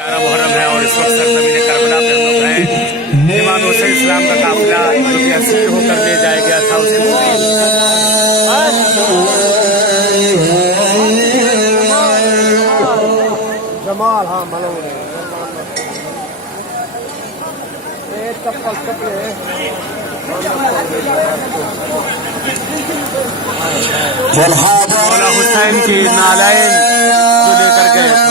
मुहर्रम है और इस वक्त सरजमीन करबला पे हम लोग हैं। इमाम हुसैन इस्लाम का काफिला जो कि असीर होकर ले जाया गया था उसे जमाल हाँ मालूम मौला हुसैन की नालायन जो लेकर गए थे।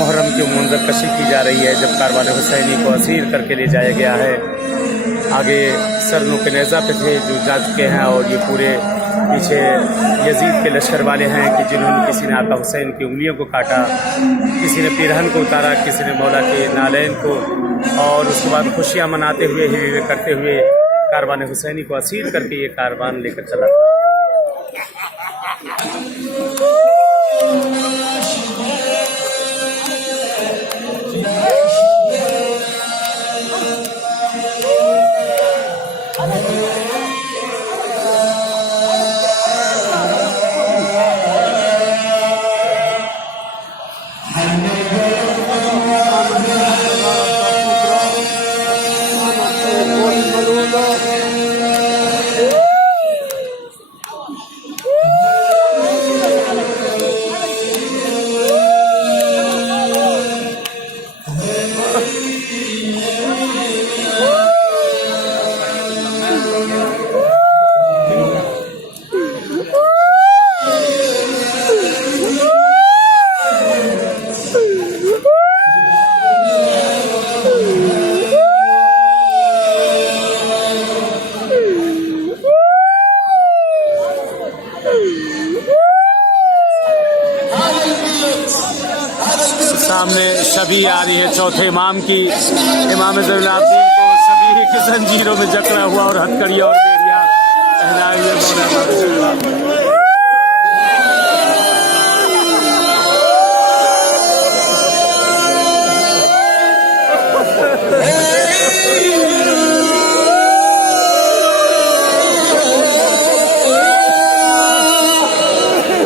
मुहर्रम की मंजर कशी की जा रही है जब कारवान हुसैनी को असीर करके ले जाया गया है। आगे सरनों के नेज़ा पे थे जो जा चुके हैं और ये पूरे पीछे यजीद के लश्कर वाले हैं कि जिन्होंने किसी ने आका हुसैन की उंगलियों को काटा, किसी ने पिरहन को उतारा, किसी ने मौला के नालैन को, और उसके बाद खुशियाँ मनाते हुए हिल करते हुए कारवान हुसैनी को असीर करके ये कारवान लेकर चला। सामने शबी आ रही है चौथे इमाम की। इमाम ज़ैनुल आबिदीन को शबी की जंजीरों में जकड़ा हुआ और हथकड़ियाँ और बेड़ियाँ पहनाए हुए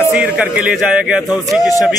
असीर करके ले जाया गया था उसी की शबी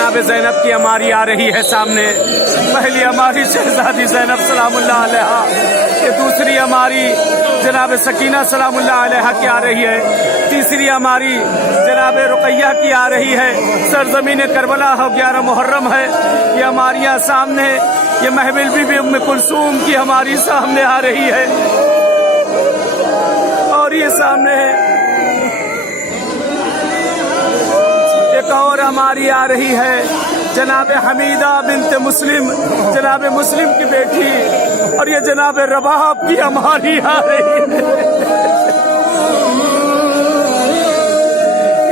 जनाब ज़ैनब की हमारी आ रही है सामने। पहली हमारी शहजादी ज़ैनब सलामुल्लाह अलैहा, ये दूसरी हमारी जनाब सकीना सलामुल्लाह अलैहा की आ रही है, तीसरी हमारी जनाब रुकैया की आ रही है। सरजमीन करबला हो 11 मुहर्रम है, ये हमारी यहाँ सामने। ये महबिल बीबी उम्मे कुलसूम की हमारी सामने आ रही है, और ये सामने है एक और हमारी आ रही है जनाब हमीदा बिनते मुस्लिम, जनाब मुस्लिम की बेटी, और ये जनाब रबाब की हमारी आ रही है।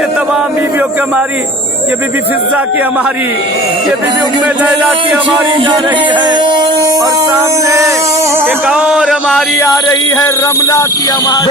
ये तमाम बीवियों की हमारी, ये बीबी फिजा की हमारी, ये बीबी उम्मे लैला की हमारी आ रही है, और सामने एक और हमारी आ रही है रमला की हमारी।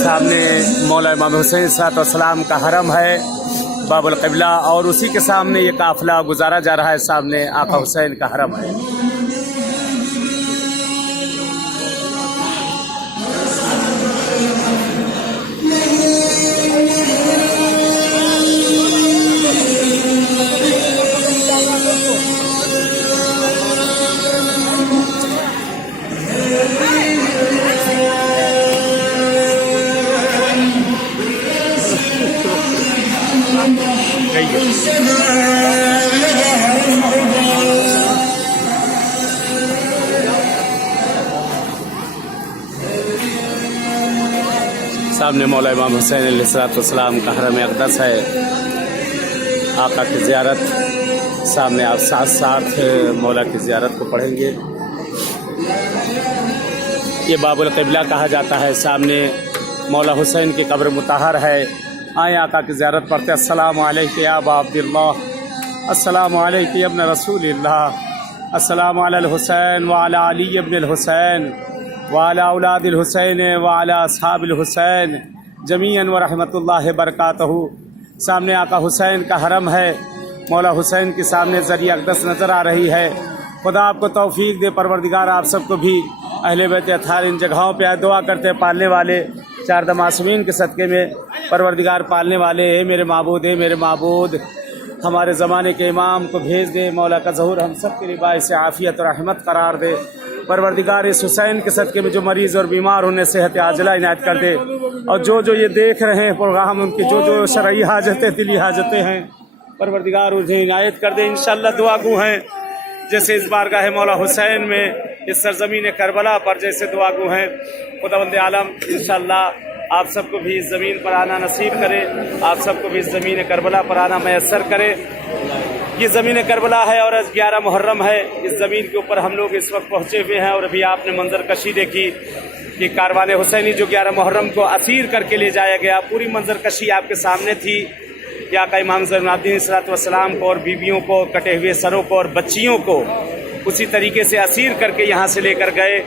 सामने मौला इमाम हुसैन सलाम का हरम है, बाबुल क़िबला, और उसी के सामने ये काफिला गुजारा जा रहा है। सामने आका हुसैन का हरम है। सामने मौला इमाम हुसैन अलैहिस्सलाम का हरम अक़दस है। आका की ज़ियारत सामने, आप साथ साथ मौला की ज़ियारत को पढ़ेंगे। ये बाबुल क़िबला कहा जाता है। सामने मौला हुसैन की कब्र मुताहर है। आए आका की ज़ियारत पढ़ते। अस्सलामु अलैका या अबा अब्दिल्लाह, अस्सलामु अलैका या इब्न रसूलिल्लाह, अस्सलामु अलल हुसैन व अला अली इब्न हुसैन व अला औलादिल हुसैन व अला अस्हाबिल हुसैन जमीअन व रहमतुल्लाहि बरकातहू। सामने आका हुसैन का हरम है। मौला हुसैन के सामने ज़रिया अक़दस नज़र आ रही है। खुदा आपको तौफीक दे, परवरदिगार आप सबको भी अहले बैत अत्हार इन जगहों पे दुआ करते पालने वाले चारदा मासूमीन के सदक़े में परवरदिगार पालने वाले। ए मेरे माबूद, ए मेरे माबूद, हमारे ज़माने के इमाम को भेज दे। मौला का ज़हूर हम सब के लिए बाइस आफ़ियत और रहमत करार दे। परवरदिगार इस हुसैन के सदक़े में जो मरीज़ और बीमार उन्हें सेहत आजिला इनायत कर दे, और जो ये देख रहे हैं प्रोग्राम, उनकी जो शरई हाजतें, दिली हाजतें हैं, परवरदिगार उन्हें इनायत कर दे। इंशाअल्लाह दुआ गो हैं जैसे इस बारगाह मौला हुसैन में, इस सरज़मीन करबला पर जैसे दुआ गो हैं। खुदावंद आलम इंशाअल्लाह आप सबको भी इस ज़मीन पर आना नसीब करे, आप सबको भी इस ज़मीन करबला पर आना मैसर करे। ये ज़मीन करबला है और आज 11 मुहर्रम है। इस ज़मीन के ऊपर हम लोग इस वक्त पहुँचे हुए हैं, और अभी आपने मंजर कशी देखी कि कारवान हुसैनी जो 11 मुहर्रम को असीर करके ले जाया गया, पूरी मंजर कशी आपके सामने थी। या का इमाम ज़ैनुद्दीन सलाम को और बीवियों को, कटे हुए सरों को और बच्चियों को उसी तरीके से असीर करके यहाँ से लेकर गए।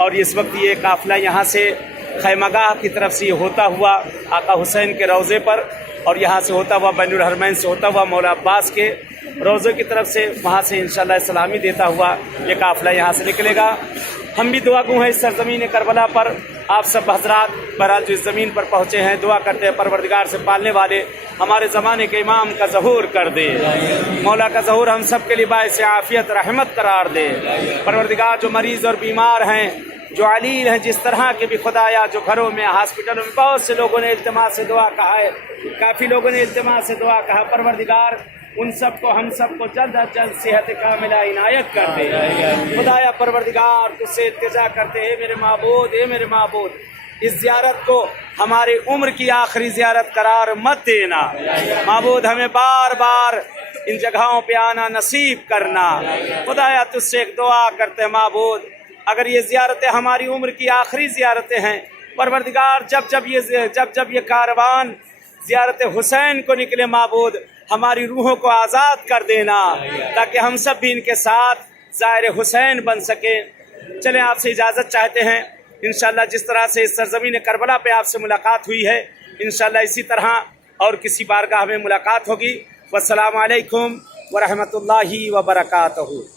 और इस वक्त ये काफ़िला यहाँ से खैमगाह की तरफ से होता हुआ आका हुसैन के रोज़े पर, और यहाँ से होता हुआ बैनुल हरमैन से होता हुआ मौला अब्बास के रोज़े की तरफ से, वहाँ से इंशाअल्लाह सलामी देता हुआ ये काफ़िला यहाँ से निकलेगा। हम भी दुआ गो हैं इस सरज़मीन करबला पर। आप सब हजरात बहरहाल जो इस ज़मीन पर पहुँचे हैं, दुआ करते हैं परवरदिगार से पालने वाले हमारे ज़माने के इमाम का ज़हूर कर दे। मौला का ज़हूर हम सब के लिए बाइस आफ़ियत रहमत करार दे। परवरदिगार जो मरीज़ और बीमार हैं, जो अलील हैं, जिस तरह के भी खुदाया, जो घरों में, हॉस्पिटलों में बहुत से लोगों ने इल्तिमास से दुआ कहा है, काफ़ी लोगों ने इल्तिमास से दुआ कहा, परवरदिगार उन सबको, हम सबको जल्द अज जल्द सेहत कामिला इनायत कर दे। खुदाया परवरदिगार तुझसे इल्तिजा करते हैं मेरे माबूद, ए मेरे माबूद, इस ज़ियारत को हमारी उम्र की आखिरी ज़ियारत करार मत देना। माबूद हमें बार बार इन जगहों पे आना नसीब करना। खुदाया तुझसे एक दुआ करते हैं माबूद, अगर ये ज़ियारतें हमारी उम्र की आखिरी ज़ियारतें हैं, परवरदिगार जब जब ये कारवान ज़ियारत हुसैन को निकले माबूद, हमारी रूहों को आज़ाद कर देना ताकि हम सब भी इनके साथ ज़ाहिर हुसैन बन सकें। चलें, आपसे इजाज़त चाहते हैं। इंशाअल्लाह जिस तरह से इस सरज़मीन करबला पे आपसे मुलाकात हुई है, इंशाअल्लाह इसी तरह और किसी बारगाह में मुलाकात होगी। वस्सलामु अलैकुम व रहमतुल्लाहि व बरकातहू।